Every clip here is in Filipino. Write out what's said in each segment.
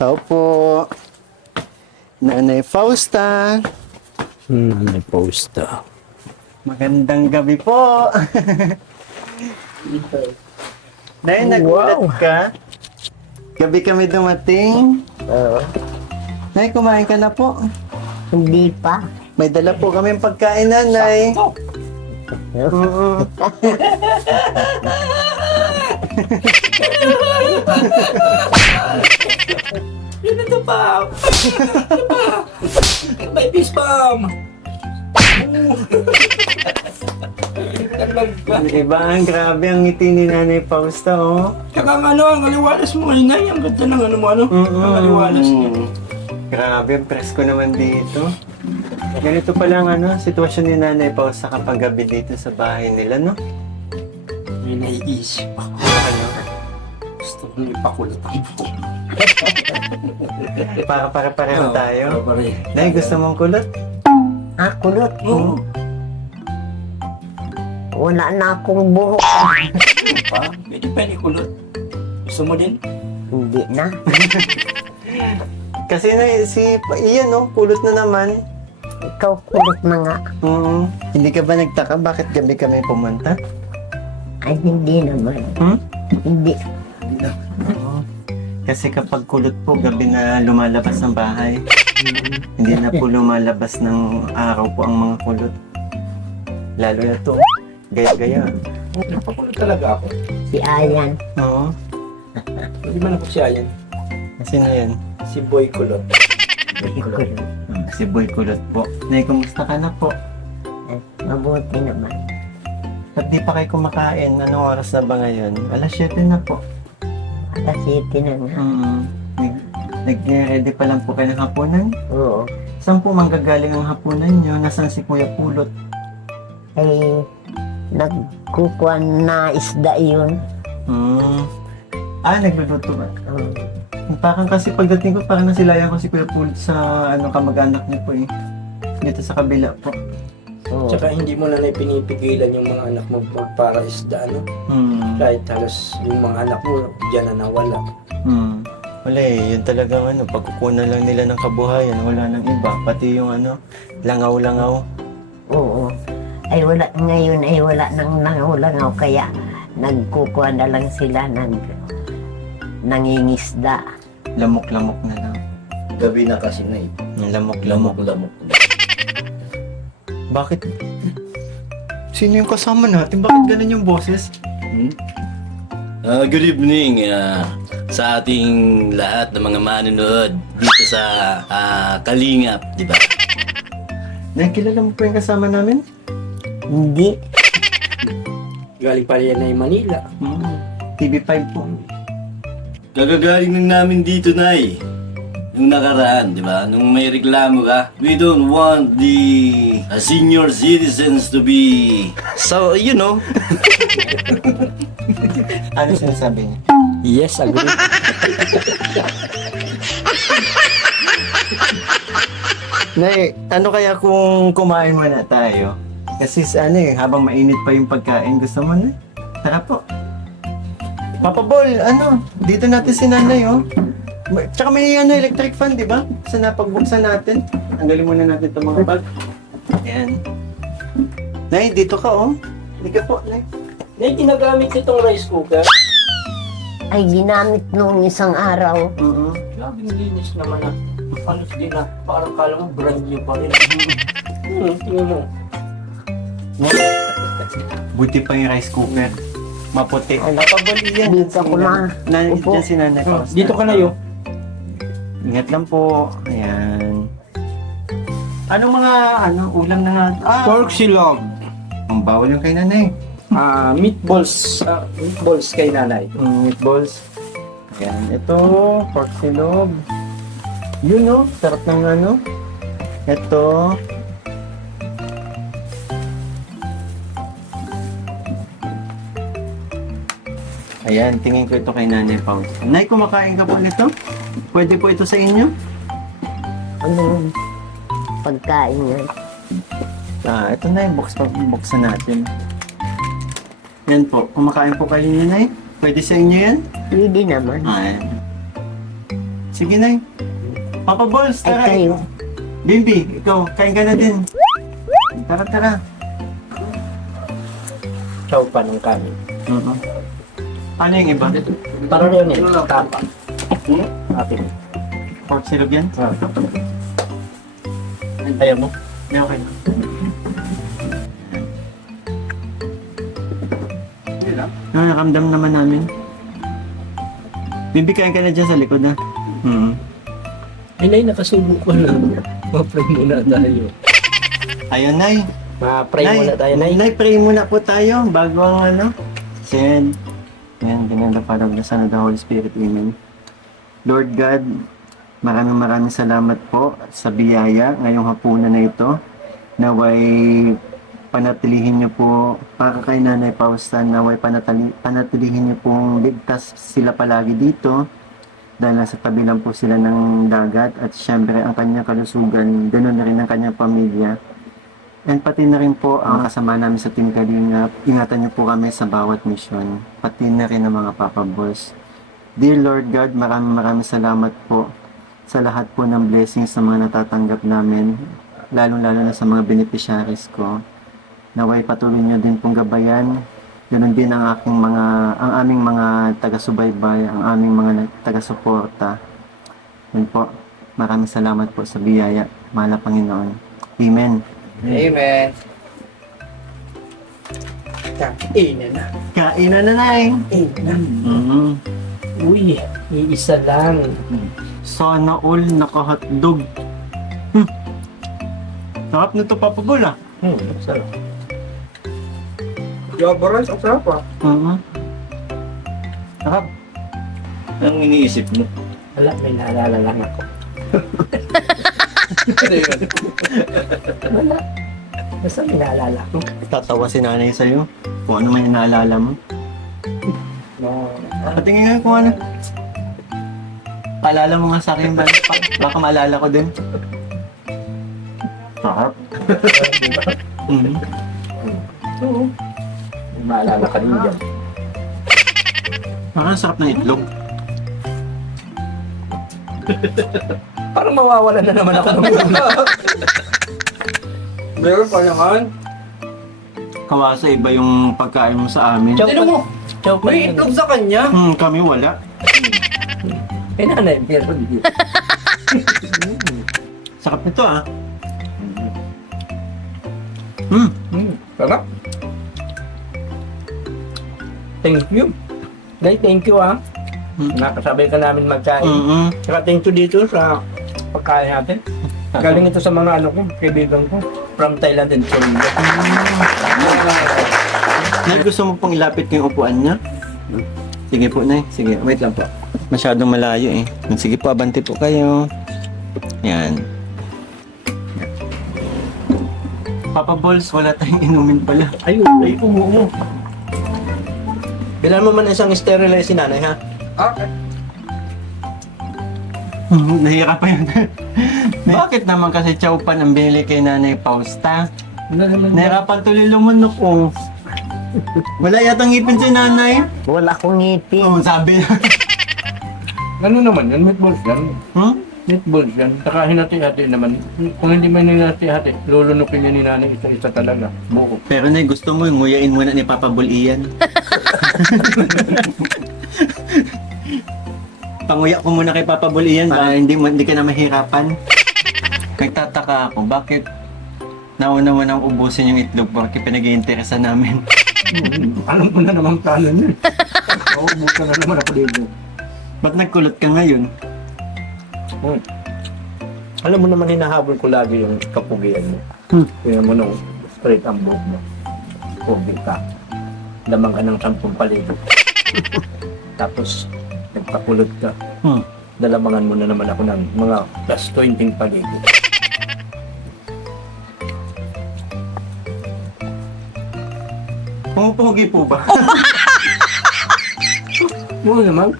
Tao po. Nanay Fausta. May poster. Magandang gabi po. Nay, nagulat ka? Gabi kami dumating. Nay, kumain ka na po. Hindi pa. May dala po kami pagkain, nanay. Oo. Yun na ito pa! May peace bomb! Iba ang grabe ang ngiti ni Nanay Fausta, oh. Tsaka ang ang aliwalas mo, inay, ang ganda ng ang aliwalas niya. Grabe, ang presko naman dito. Ganito pala ang sitwasyon ni Nanay Fausta kapag gabi dito sa bahay nila, no? May naiisip ako. Ano? Gusto kong ipakulit ang buhok. Para pareho tayo. Pare. Nay, gusto mong kulot? Kulot. Oo. Wala na akong buhok. Pa, pwede pa ni kulot. Gusto mo din? Hindi na. Kasi na, iyan, no? Kulot na naman. Ikaw kulot na nga. Hindi ka ba nagtaka bakit gabi kami pumunta? Ay, hindi naman. Hindi. Kasi kapag kulot po, gabi na lumalabas ng bahay. Hindi na po lumalabas ng araw po ang mga kulot. Lalo na to, gaya-gaya. Pakulot talaga ako. Si Ayan. Oo. Hindi man ako si Ayan. Sino yan? Si Boy Kulot. Kulot. Si Boy Kulot po. Nay, kumusta ka na po? Mabuti naman. Ba't di pa kayo kumakain? Anong oras na ba ngayon? Alas 7 na po. Alas 7 na nga. Nag-ready pa lang po kayo ng hapunan? Oo. Saan po manggagaling ang hapunan nyo? Nasaan si Kuya Pulot? Ay, nagkukuhan na isda yun. Nagluluto ba? Parang kasi pagdating ko, parang nasilayan ko si Kuya Pulot sa kamag-anak niyo po eh. Dito sa kabila po. Oo. Tsaka hindi mo na pinipigilan yung mga anak mo para isda, no? Kahit halos yung mga anak mo, diyan na nawala. Wala eh, yun talagang pagkukunan lang nila ng kabuhayan, wala nang iba. Pati yung langaw-langaw. Oo. Ay wala, ngayon ay wala nang nangulangaw kaya nagkukuha na lang sila nangingisda. Lamok-lamok na lang. Gabi na kasi na eh. Lamok-lamok. Lamok. Bakit? Sino yung kasama natin? Bakit ganun yung boses? Good evening sa ating lahat ng mga manonood dito sa Kalingap, di ba? Nakikilala mo po yung kasama namin? Hindi. Galing pa yan ay Manila. TV5 po. Kagagaling lang namin dito, Nay. Nung nakaraan, di ba? Nung may reklamo ka, we don't want the senior citizens to be... So, you know. Ano sinasabi niya? Yes, agree. Nay, ano kaya kung kumain muna tayo? Kasi habang mainit pa yung pagkain, gusto mo na? Tara po. Papa Bol, dito natin si nanay, oh. Tsaka may electric fan, di ba? Sa napagbuksan natin. Tanggalin muna natin itong mga bag. Ayan. Nay, dito ka, oh. Hindi ka po, Nay. Nay, ginagamit itong rice cooker. Ay ginamit noong isang araw. Grabe linis naman na. Ano din na, parang kala mo brand new pa rin. Tingnan mo. Buti pa yung rice cooker. Maputi. Papa Bol, yan. Dito ako na. Upo. Diyan si nanay pa. Dito ka na yun. Ingat lang po. Ayan. Anong mga ulam na nga? Pork silog. Ang bawal yung kay nanay. Meatballs. Meatballs kay nanay. Meatballs. Ayan. Ito, pork silog. Yun, no? Sarap ng Ito. Ayan, tingin ko ito kay Nanay Pao. Nay, kumakain ka po nito? Pwede po ito sa inyo? Ano pagkain yan? Ito na yung buksan natin. Yan po, kumakain po kayo niya, Nay? Pwede sa inyo yan? Pwede naman. Ayan. Sige, Nay. Papa Balls, Ay tara. kayo. Bibi, ikaw, kain ka na din. Tara, tara. Chow pa ng kanin. Paano yung iba? Para rin yun, tapa. Atin. Pork syrup yan? Ayaw mo? Hindi, okay. Nakakamdam naman namin. Bibi, kain ka na dyan sa likod, ha? Ay, Nay, nakasubo ko na. Ma-pray muna tayo. Ayun, Nay. Ma-pray muna tayo, Nay. Nay, pray muna po tayo bago ang ano. Send. Yan, ganyan the Father, the Son, and the Holy Spirit. Amen. Lord God, maraming salamat po sa biyaya ngayong hapunan na ito. Naway panatilihin niyo po para kay Nanay Fausta, naway panatilihin niyo pong ligtas sila palagi dito dahil nasa tabi lang po sila ng dagat at syempre ang kanyang kalusugan, ganoon na rin ang kanyang pamilya. And pati na rin po ang kasama namin sa Team Kalingap. Ingatan niyo po kami sa bawat misyon. Pati na rin ang mga Papa Boss. Dear Lord God, maraming salamat po sa lahat po ng blessings na mga natatanggap namin. Lalo-lalo na sa mga beneficiaries ko. Naway patuloy niyo din pong gabayan. Ganun din ang aming mga taga-subaybay, ang aming mga taga-suporta. Yun po. Maraming salamat po sa biyaya. Mahal na Panginoon. Amen. Amen. Kainan na. Kainan na, Nay. Kainan. Uy, iisa lang. Sana all nakahotdog. Sarap nito, Papa Bol, ah. Sarap. Java rice, ang sarap ah. Sarap. Anong iniisip mo? Wala, may naalala lang ako. Wala. Basta may naalala ko. Tatawa si nanay sa'yo. Kung ano man yung naalala mo. No. Patingin nga kung ano. Paalala mo nga sa akin, baka maalala ko din. Sarap. Oo. May maalala ka rin dyan. Parang sarap ng itlog. Parang mawawala na naman ako ng ulo. Meron pa naman. Kawasa iba yung pagkain mo sa amin. Sino mo? May itlog sa kanya. Kami wala. Eh nanay, meron dito. Sarap nito, ah. Sarap. Thank you. Day, thank you ah. Nakasabay ka namin magkain. Saka thank you dito sa pagkain natin. Galing ito sa mga kaibigan ko. From Thailand and Korea. Nay, gusto mo pong ilapit yung upuan niya? Sige po, Nay. Sige, wait lang po. Masyadong malayo eh. Sige po, abante po kayo. Yan. Papa Balls, wala tayong inumin pala. Ayun, ay umuo. Bilan mo man isang sterilize si nanay ha? Okay. Nahihirapan yun. Bakit naman kasi chowpan ang binili kay Nanay Fausta? Nahirapan tuloy lumunok oh. Wala yatang ngipin si Nanay. Wala akong ngipin. Oo, sabi na. Ano naman yan? Meatballs yan. Meatballs yan. Saka hinati-hati naman. Kung hindi man hinati-hati, lulunukin niya ni nanay isa-isa talaga. Buko. Pero Nay, gusto mo nguyain muna ni Papa Bull iyan. Panguya ko muna kay Papa Bull iyan para hindi ka na mahirapan. Nagtataka ako, bakit nauna mo nang ubusin yung itlog porque pinag-iinteresan namin. Alam ko na naman plano niya. Uubusan na naman ako dito. Ba't nagkulot ka ngayon? Alam mo naman hinahabol ko lagi yung kapugian mo. Tingnan mo nung straight ang buhok mo. Pugi ka. Lamang ka ng 10 paligid. Tapos, nagpakulot ka. Dalamangan mo na naman ako ng mga plus 20 paligid. Pumupugi po ba? Oo naman.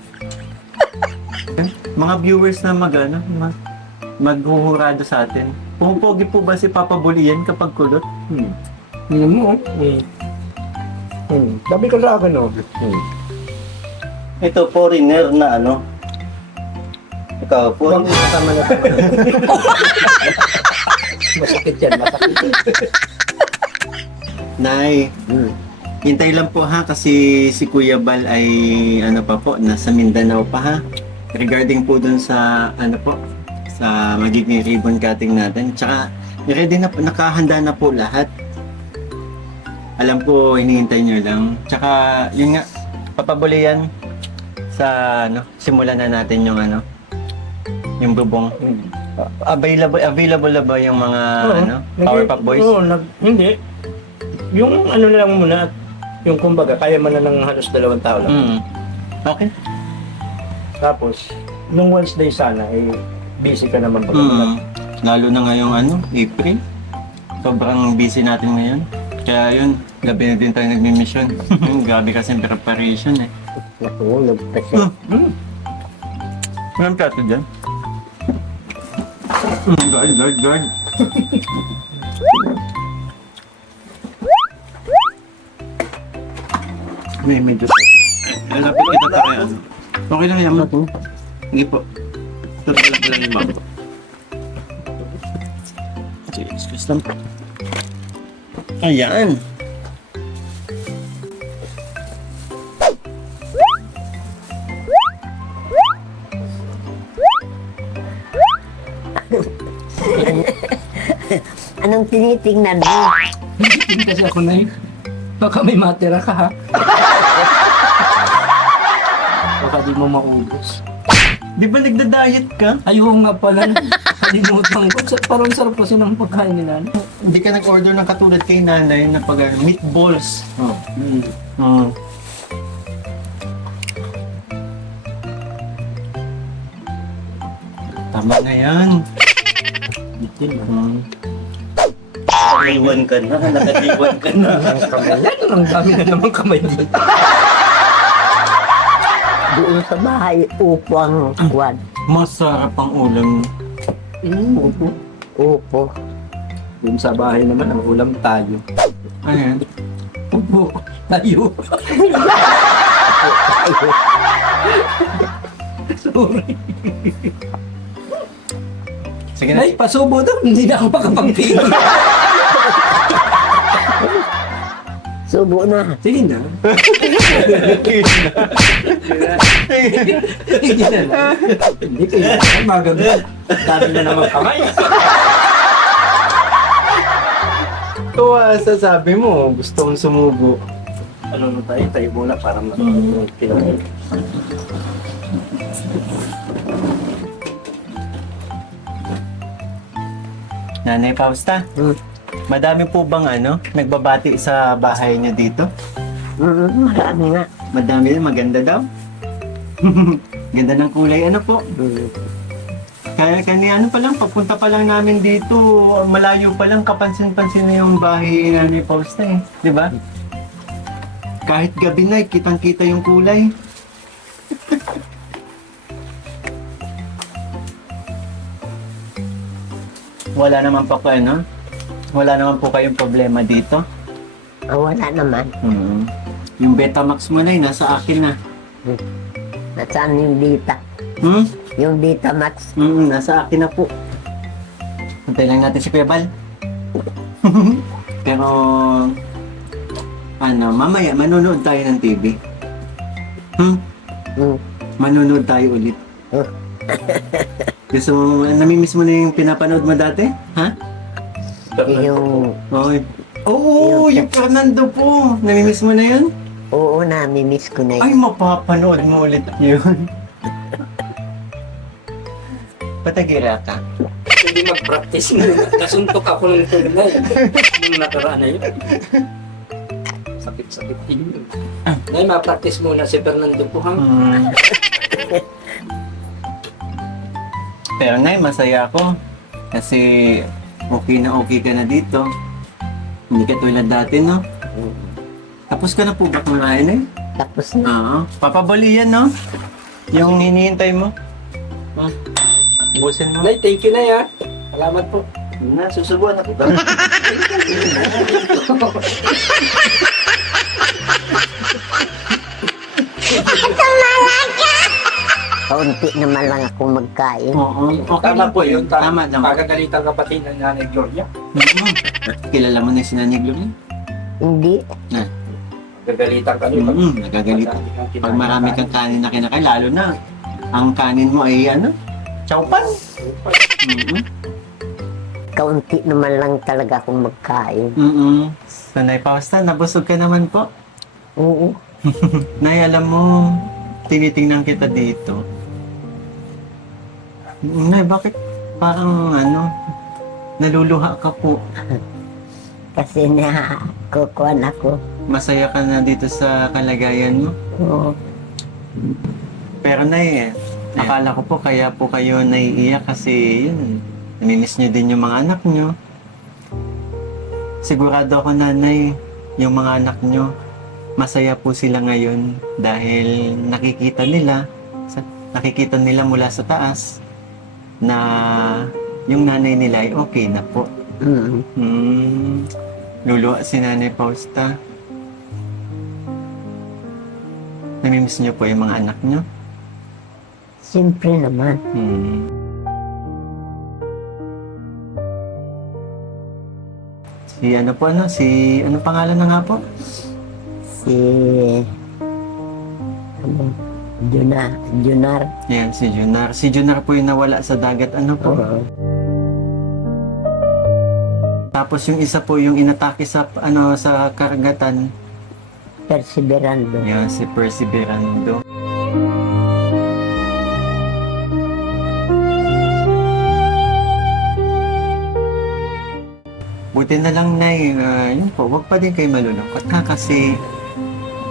Mga viewers na maghuhurado sa atin. Pumupugi po ba si Papa Bull iyan kapag kulot? Tingnan mo. Sabi ka sa akin, oh. Ito, foreigner na ano. kahapon. Tama na. Masakit yan, masakit. Nay, hintay lang po ha kasi si Kuya Bal ay ano pa po, nasa Mindanao pa ha. Regarding po dun sa ano po, sa magiging ribbon cutting natin. Tsaka ready na po, nakahanda na po lahat. Alam po, hinihintay nyo lang. Tsaka yun nga, papabuli yan sa ano, simulan na natin yung ano, yung bubong. Available na ba yung mga ano, Powerpuff Boys? Oo, hindi. Yung ano na lang muna, yung kumbaga, kaya man na ng halos 2 tao lang. Mm. Okay. Tapos, nung Wednesday sana, busy ka naman pag Lalo na ngayong ano, April. Sobrang busy natin ngayon. Kaya yun, gabi na din tayo nagmi-mission. Grabe kasi yung preparation eh. Natulog pa siya. Anong plato dyan? Guard. May medyo... Lapit kita tayo. Okay lang yan, Ma'am. Hindi po. Tutulak lang yung Ma'am. Sige, excuse lang po. Ayan. Anong tinitingnan mo? Hindi kasi ako na baka may matira ka ha. Baka di mo maubos. Di ba nagda-diet ka? Ayaw nga pala. Kalimutan ko. Parang sarap kasi ng pagkain ni nanay. Hindi ka nag-order ng katulad kay nanay na pag meatballs. Oh. Tama na yan. Nakadiwan ka na, nakadiwan ka na. Ang dami na naman kamay dito. Doon sa bahay, upo ang kwan. Masarap ang ulam. Upo. Doon sa bahay naman, ang ulam tayo. Ayan. Upo, tayo. Sorry. Sige na. Ay, pasubo daw. Hindi na ako makapagpigil. Subo na. Sige na. Hindi na lang. Hindi kailangan. Maganda. Dami na naman kamay. Tuwa sa sabi mo, gusto kong sumubo. Ano na tayo? Tayo muna para mag-pinag. Nanay Fausta, madami po bang ano, nagbabati sa bahay niyo dito? Marami nga. Madami na, maganda daw. Ganda ng kulay, ano po? Kaya ano pa lang, papunta pa lang namin dito, malayo pa lang, kapansin-pansin na yung bahay ni Nanay Fausta eh. Di ba? Kahit gabi na, kitang-kita yung kulay. Wala naman po kayo, no? Wala naman po kayong problema dito. Wala naman. Yung Betamax mo na nasa akin na. Nasaan yung dita? Yung dita Max. Nasa akin na po. Hintay lang natin si Kuya Bal. Pero, ano, mamaya manonood tayo ng TV. Manonood tayo ulit. Gusto mo, namimiss mo na yung pinapanood mo dati? Ha? Yung... Oo, yung Fernando po. Namimiss mo na yun? Oo, nami-miss ko na Ay, yun. mapapanood mo ulit yun. Patagira ka. Hindi mag-practice mo. Nasuntok ako ng tunay. Nung nakaraan na yun. Sakit-sakit yun. Dahil ma-practice muna si Fernando po ha. Pero Nay, masaya ako. Kasi okay ka na dito. Hindi ka tulad dati, no? Tapos ka na po ba kumain eh? Tapos na. Oo. Papabali yan, no? Yung hinihintay mo. Busin mo. Nay, thank you na ya. Salamat po. Susubuan na kita. kaunti naman lang ako magkain. Oo, okay Tama lang po yun. Tama naman. Pagkagalitan kapatid ng nanay Gloria. Kilala mo na si Nanay Gloria? Hindi. Gagalitan ka rin. Nagagalitan. Pag marami kang kanin na kinakain, lalo na ang kanin mo ay ano? Chowpan. Kaunti naman lang talaga ako magkain. Sanay Pausta, nabusog ka naman po. Oo. Nay, alam mo, tinitingnan kita dito. Nay, bakit parang ano, naluluha ka po? Kasi kukuhan ako. Masaya ka na dito sa kalagayan mo? Oo. Pero Nay, akala ko po kaya po kayo naiiyak kasi yun, namimiss nyo din yung mga anak nyo. Sigurado ako Nanay, yung mga anak nyo, masaya po sila ngayon dahil nakikita nila mula sa taas na yung nanay nila ay okay na po. Luluwa si Nanay Pausta. Namimiss nyo po yung mga anak nyo? Siyempre naman. Si ano po ano? Si ano pangalan na nga po? Si... Junar. Yan, si Junar. Si Junar po yung nawala sa dagat. Ano po? Oo. Tapos yung isa po yung inatake sa ano sa karagatan. Perseverando. Yan, si Perseverando. Buti na lang Nay, yun po, wag pa din kayo malulungkot ha kasi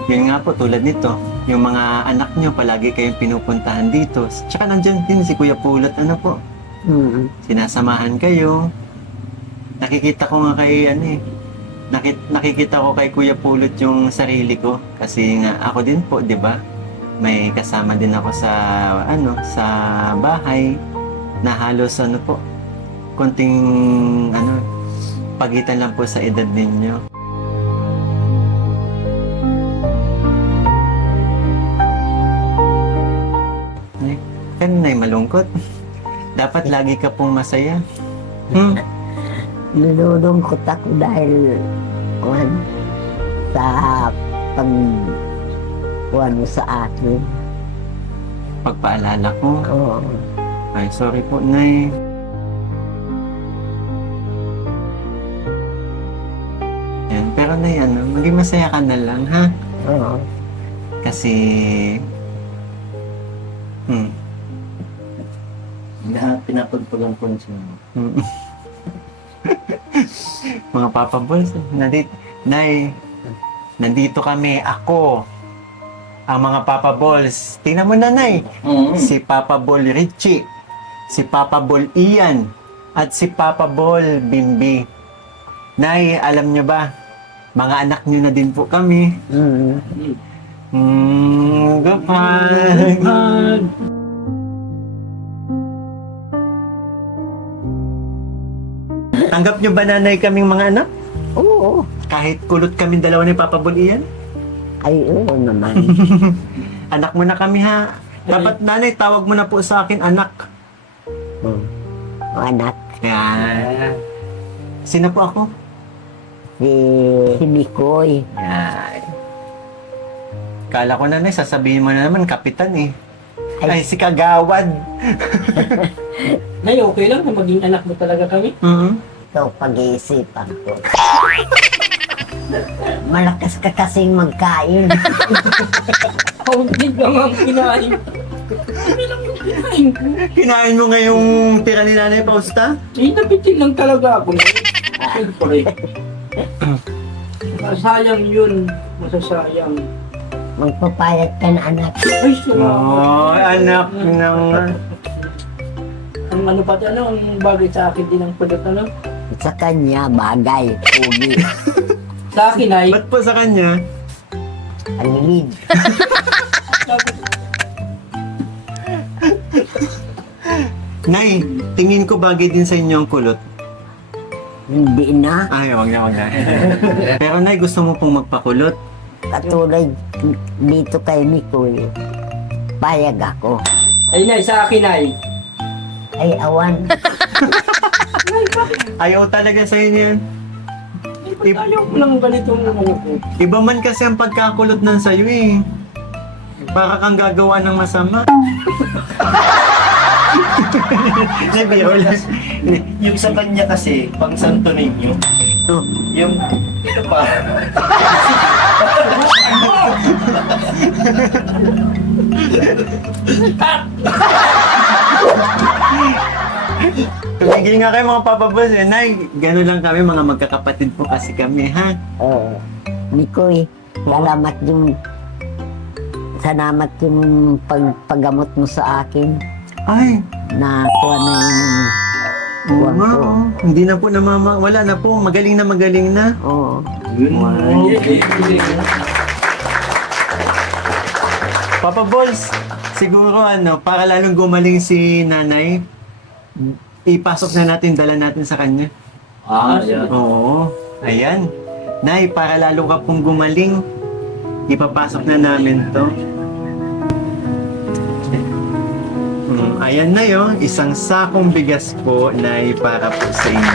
yun nga po tulad nito, yung mga anak nyo palagi kayong pinupuntahan dito. Tsaka nandyan din si Kuya Pulot, ano po, sinasamahan kayo. Nakikita ko nga kay nakikita ko kay Kuya Pulot yung sarili ko kasi nga ako din po, 'di ba? May kasama din ako sa sa bahay na halos konting pagitan lang po sa edad ninyo. Kanina ay malungkot. Dapat lagi ka pong masaya. Nalulungkot ako dahil sa mo sa akin. Pagpaalala ko. Oo. Ay, sorry po, Nay. Yan. Pero Nay, maging masaya ka na lang, ha? Oo. Kasi... Pinapagpagang po siya. Mga Papa Balls, Nay, nandito kami, ako, ang mga Papa Balls. Tingnan mo na, Nay. Si Papa Ball Richie, si Papa Ball Ian, at si Papa Ball Bimbi. Nay, alam nyo ba, mga anak nyo na din po kami. Goodbye. Tanggap nyo ba Nanay kaming mga anak? Oo. Kahit kulot kami dalawa ni Papa Ball Ian? Ay, oo naman. Anak mo na kami ha. Dapat Nanay, tawag mo na po sa akin anak. O anak, Yan. Sino po ako? si Mikoy. Yan. Kala ko Nanay, sasabihin mo na naman, kapitan eh. Ay, si Kagawad. Nay, okay lang na maging anak mo talaga kami. Ito, pag-iisipan ko. Malakas ka kasing magkain. Kaunti lang ang kinain. Hindi lang yung kinain ko. Kinain mo ngayong tira ni Nanay Pausta? Napitin lang talaga ako. Siyempre. Masayang yun. Masasayang. Magpapayat ka na anak. Ay, salamat. Oh, anak ng... Ang ano pati, ang bagay sa akin din ang pagkat, Sa kanya, bagay, pugi, Sa akin ay, Ba't po sa kanya? ang lead. Nay, tingin ko bagay din sa inyo ang kulot. Hindi na. Ay, wag na. Pero Nay, gusto mo pong magpakulot? Katulad dito kay Mikoy, payag ako. Ay, Nay, sa akin, Nay. Ay, awan. Ayaw talaga sa inyo yan. Ayaw ko lang ganitong Iba man kasi ang pagkakulot ng sayo eh. Para kang gagawa ng masama. Hindi, biro lang. Yung sa kanya kasi, pang Santo Niño, Oh. yung, ito pa, Tumigil nga kayo mga papabos eh. Nay, gano'n lang kami, mga magkakapatid po kasi kami, ha? Oo. Nikoy, salamat yung paggamot mo sa akin Ay, na kuha na yung oo buwan nga, ko. oh. Hindi na po wala na po, magaling na. Oo. Papa Balls, siguro para lalong gumaling si nanay, ipasok na natin, dala natin sa kanya. yan. Oo, ayan. Nay, para lalo ka pong gumaling, ipapasok na namin to. Ayan na yun, isang sakong bigas po, Nay, para po sa inyo.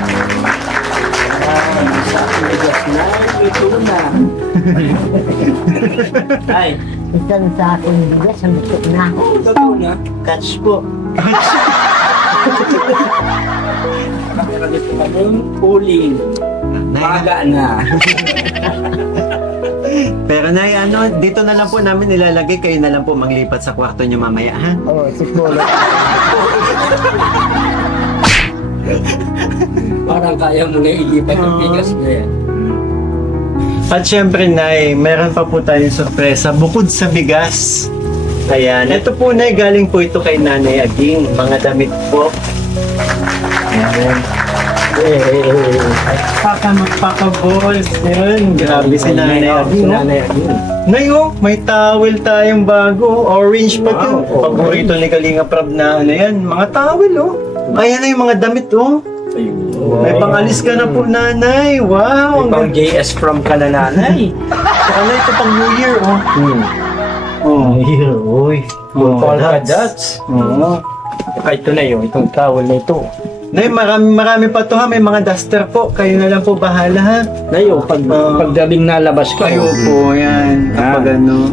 Sa akin, bigas na. Ito na. Ay, Isang sa akin bigas, ang buto na. totoo na. catch po. Nakakagit pa ng uling. Nay, Baga na. pero Nay, dito na lang po namin ilalagay, kayo na lang po maglipat sa kwarto nyo mamaya, ha? Oo, siguro. Parang kaya mo na ilipat yung bigas na yan. At syempre, Nay, meron pa po tayong sorpresa bukod sa bigas. Ayan, ito po, Nay, galing po ito kay Nanay Aging, mga damit po. Ayan. Magpaka-balls. Yun, grabe si Nanay Aging. oh. Nay, may towel tayong bago. Orange pa to. Wow, Paborito ni Kalinga Prab na yan. Mga towel, Ayan na yung mga damit, May pangalis ka na po, Nanay. Wow. May pang JS from ka na, nanay. Saka na ito pang New Year, Uy. Polka dots. Oo. Ito na yun, itong towel na ito. Nay, marami pa to ha. May mga duster po. Kayo na lang po bahala ha. Nayo, pagdating nalabas ka, Kayo po, yan. Kapag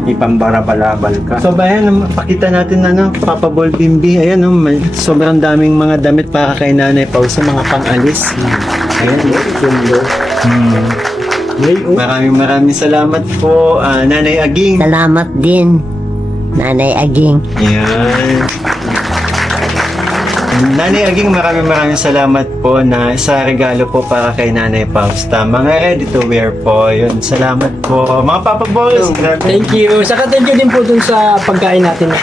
ipambarabalabal ka. So ba yan, pakita natin Papa Bol Bimbi. Ayan sobrang daming mga damit para kay Nanay Pau sa mga pang-alis. Ayan. Maraming salamat po, Nanay Aging. Salamat din, Nanay Aging. Ayan. Nanay Aging, maraming salamat po na sa regalo po para kay Nanay Pausta. Mga ready to wear po. Yun, salamat po. Mga Papa Balls. Thank you. Saka thank you din po dun sa pagkain natin.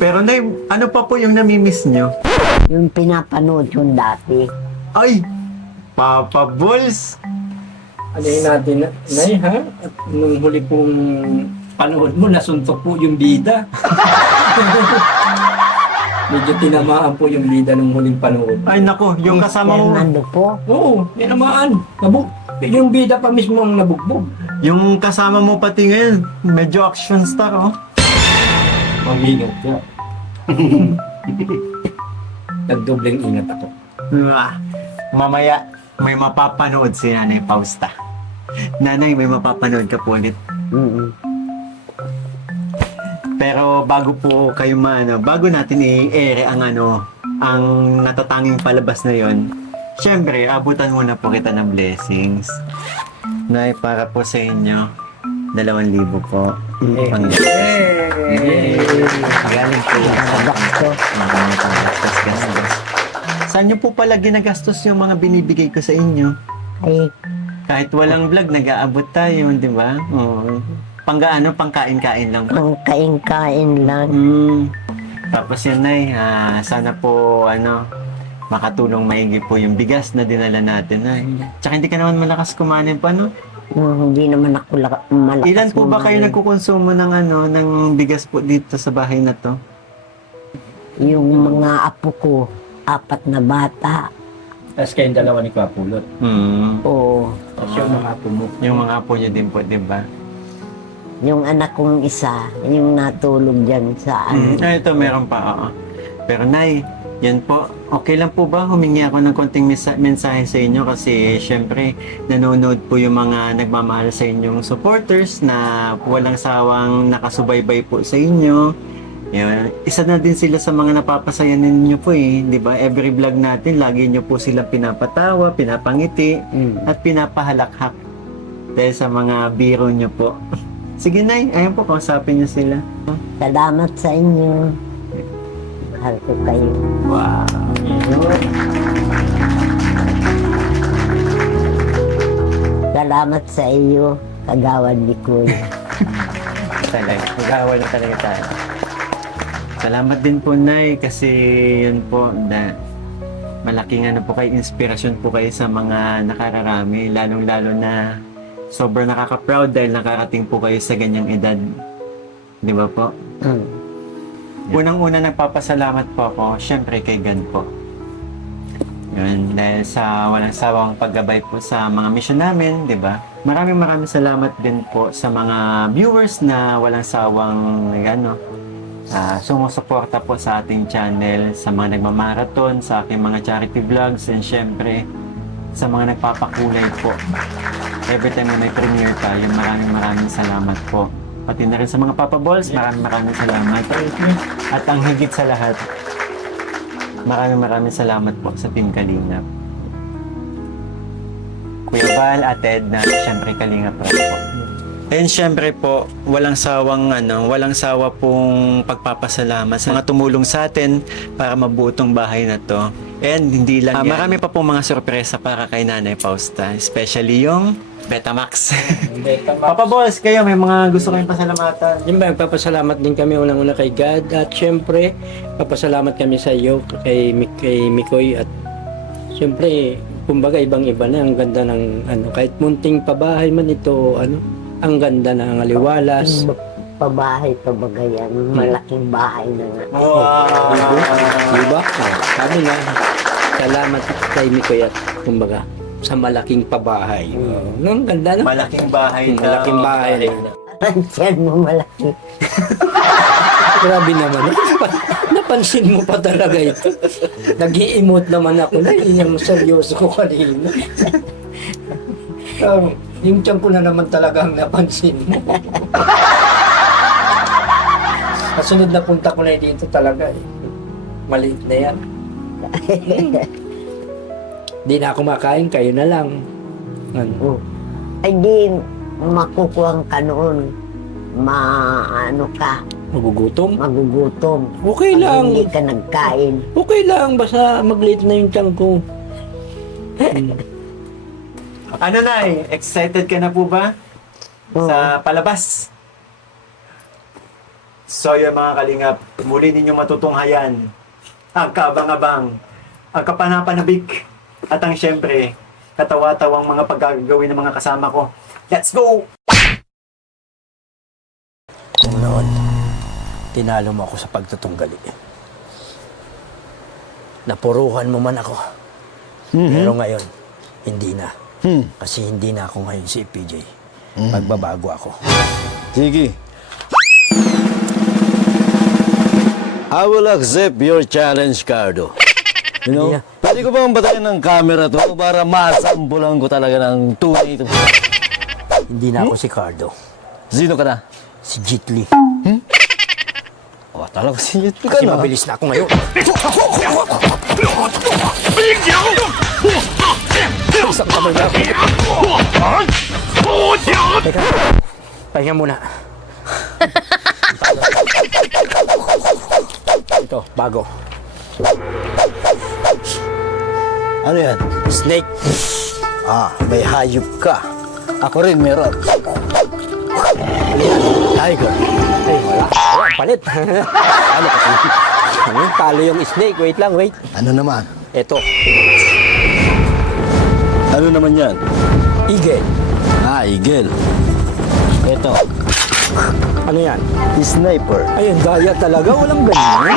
Pero Nay, ano pa po yung namimiss nyo? Yung pinapanood yung dati. Ay! Papa Balls! Ano yun natin, Nay, ha? At nung huli pong panood mo, nasuntok po yung bida. Medyo tinamaan po yung bida nung huling panood. Ay nako, yung kasama mo, Fernando po. Oo, tinamaan. Yung bida pa mismo ang nabugbog. yung kasama mo pati ngayon, medyo action star, Mamingat ka. Nagdobleng ingat ako. Mamaya, may mapapanood si Nanay Pausta. Nanay, may mapapanood ka po ulit. Pero bago po kayo bago natin i-air ang ang natatanging palabas na yon, syempre, abutan muna po kita ng blessings. Nay, para po sa inyo, 2,000 po. Galing po sa gastos. Gastos. Saan nyo po pala ginagastos yung mga binibigay ko sa inyo? Ay, Kahit walang vlog, nag-aabot tayo, di ba? Oo. Pangkain-kain lang po. ang kain-kain lang. Tapos yun, Nay, sana po, makatulong maigi po yung bigas na dinala natin, Nay. Tsaka hindi ka naman malakas kumain pa, no? Hindi naman ako malakas. Ilan po ba kayo nagkukonsumo ng, ng bigas po dito sa bahay na to? Yung mga apo ko, 4 na bata. Tapos kayong dalawa ni Kapulot. Oo. Tapos yung mga apo mo. Yung mga apo niyo din po, di ba? Yung anak kong isa, yung natulog dyan sa Ito, meron pa, oo. Pero Nay, yan po. Okay lang po ba humingi ako ng konting mensahe sa inyo kasi syempre nanonood po yung mga nagmamahal sa inyong supporters na walang sawang nakasubaybay po sa inyo. Yun. Isa na din sila sa mga napapasaya ninyo po eh. Di ba? Every vlog natin, lagi nyo po silang pinapatawa, pinapangiti, at pinapahalakhak. Dahil sa mga biro nyo po. Sige Nay, ayun po, kausapin nyo sila. Salamat sa inyo. Mahal ko kayo. Wow. Salamat sa iyo, kagawan ni Kuya. Talaga, mag-awal na talaga tayo. Salamat din po, Nay, kasi yun po, na malaking ano po kayo, inspirasyon po kayo sa mga nakararami, lalong-lalo na sobrang nakaka-proud dahil nakarating po kayo sa ganyang edad. Di ba po? Unang-una nagpapasalamat po ako, syempre kay God po. Yun, dahil sa walang sawang paggabay po sa mga mission namin, di ba? Maraming salamat din po sa mga viewers na walang sawang sumusuporta po sa ating channel, sa mga nagmamarathon, sa aking mga charity vlogs, and syempre sa mga nagpapakulay po. Every time na may premiere tayo, maraming salamat po. Pati na rin sa mga Papa Balls, maraming salamat. At ang higit sa lahat, maraming salamat po sa Team Kalingap. Kuya Val at Ed na syempre Kalingap rin po. And syempre po, walang sawa pong pagpapasalamat sa mga tumulong sa atin para mabuo tong bahay na to. And hindi lang yan. Marami pa pong mga sorpresa para kay Nanay Fausta, especially yung Betamax. Papa Boss, kayo may mga gusto kayong pasalamatan. Yun ba, papasalamat din kami unang-una kay God at syempre, papasalamat kami sa iyo, kay Mikoy at syempre, kumbaga ibang-iba na, ang ganda ng kahit munting pabahay man ito, ang ganda na, ang aliwalas. Pabahay pa ba yan? Malaking bahay na nga. Diba? Sabi na, salamat kay Mikoy at kumbaga, sa malaking pabahay. Ang ganda na. Malaking bahay na. Malaking bahay na. Pansin mo malaki. Grabe naman. Napansin mo pa talaga ito. Nag-i-emote naman ako na yung seryoso ko kanina. Yung tiyan ko na naman talaga ang napansin mo. Kasunod na punta ko na dito talaga eh. Maliit na yan. Di na ako makain, kayo na lang. Ay di, makukuha ka noon. Magugutom? Magugutom. Okay Pag lang. hindi ka nagkain. Okay lang, basta mag-late na yung tiyan ko. Ano Nay, excited ka na po ba? Sa palabas? So yung mga Kalingap, muli ninyong matutunghayan ang kabang-abang, ang kapanapanabik, at ang syempre, katawa-tawang mga paggagawin ng mga kasama ko. Let's go! Kung noon, tinalo mo ako sa pagtutunggali. Napuruhan mo man ako. Pero ngayon, hindi na. Kasi hindi na ako ngayon si PJ. Magbabago ako. Sige. I will accept your challenge, Cardo. You know, Yeah. pwede ko bang batayan ng camera to para masampulan ko talaga ng tunay ito? Hindi na ako si Cardo. Sino ka na? Si Jitli. Oh, talaga si Jet ka Kasi na. mabilis na ako ngayon. Isang kamay na ako. Teka, pahinga muna. Ito, bago. Ano yan? Snake. May hayop ka. Ako rin meron. Tiger. Ay, wala. Wala, palit. Ano kasi? Talo yung snake. Wait lang, wait. Ano naman? Ito, Ano naman yan? eagle. Eagle. Ito, Ano yan? sniper. Ayun, daya talaga. Walang ganyan.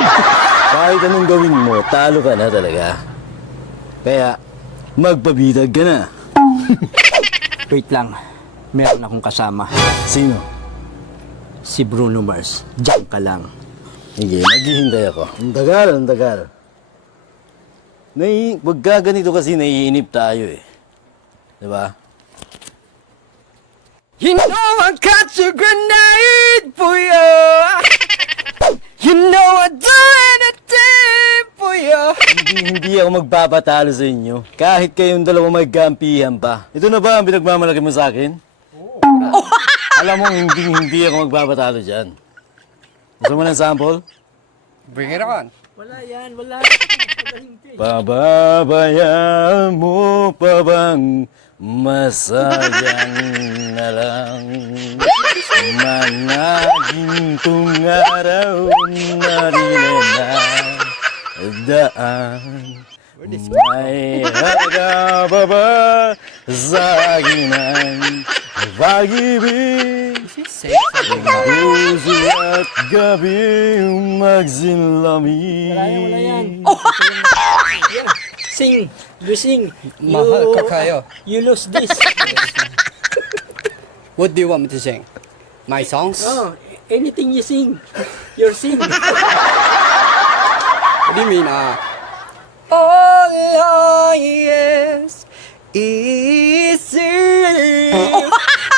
Kahit anong gawin mo, talo ka na talaga. Kaya, magpabidag ka na. Wait lang. Meron akong kasama. Sino? si Bruno Mars. Diyan ka lang. Sige, maghihintay ako. Ang tagal, ang tagal. Pagka ganito kasi naiinip tayo eh. Diba? You know I got your grenade for you. You know I do anything for you. Hindi ako magpapatalo sa inyo. Kahit kayong dalawa may gampihan pa. Ito na ba ang pinagmamalaki mo sa akin? Alam mo, hindi ako magpapatalo dyan. Gusto mo ng sample? Bring it on. Wala yan, wala. Pababayaan mo pa bang masayang na lang mga gintong araw na rin na daan. May halaga pa ba sa akin ang pag-ibig? Puso at gabi magsinlamig. Wala yan. Sing. You sing. Mahal ka kayo. You lose this. What do you want me to sing? My songs? Oh, anything you sing. You're sing. What do you mean? All I is easy.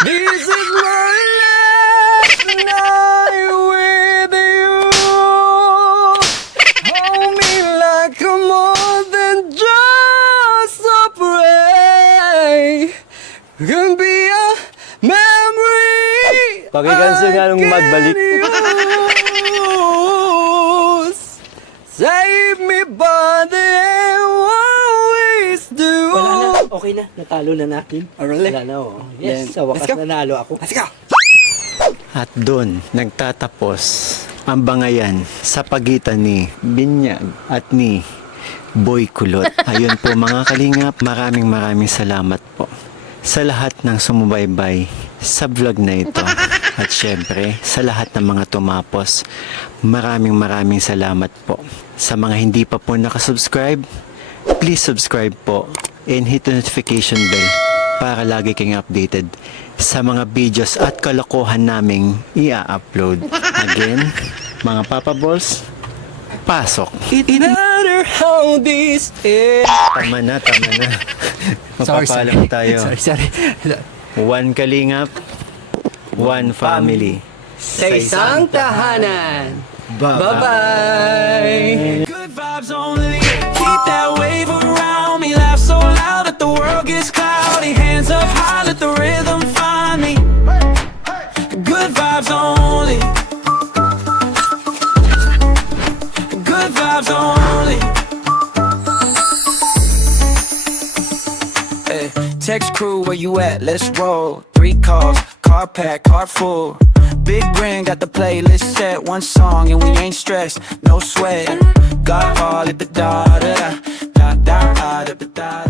This is my last night with you. Hold me like a more than just a pray. Can be a memory. Pakikanso nga nung magbalik. Save me by the always do. Wala na. Okay na. Natalo na natin. Oh, really? Wala na, oh. Yes, Then, sa wakas let's go. nanalo ako. Let's go. At doon, nagtatapos ang bangayan sa pagitan ni Binyag at ni Boy Kulot. Ayun po mga kalingap, maraming salamat po sa lahat ng sumubaybay sa vlog na ito. At syempre, sa lahat ng mga tumapos, maraming salamat po. Sa mga hindi pa po nakasubscribe, please subscribe po and hit the notification bell para lagi kayong updated sa mga videos at kalokohan naming i-upload. Again, mga Papa Balls, pasok! It matter how this is. Tama na. Mapapalam tayo. Sorry. One kalingap, one family. Sa isang tahanan. Bye-bye. Good vibes only. Keep that wave around me. Laugh so loud that the world gets cloudy. Hands up high, let the rhythm find me. Good vibes only. Good vibes only. Hey, text crew, where you at? Let's roll. 3 calls, car pack, car full. Big ring, got the playlist set. One song and we ain't stressed, no sweat. Got all at the da da da da da da da da.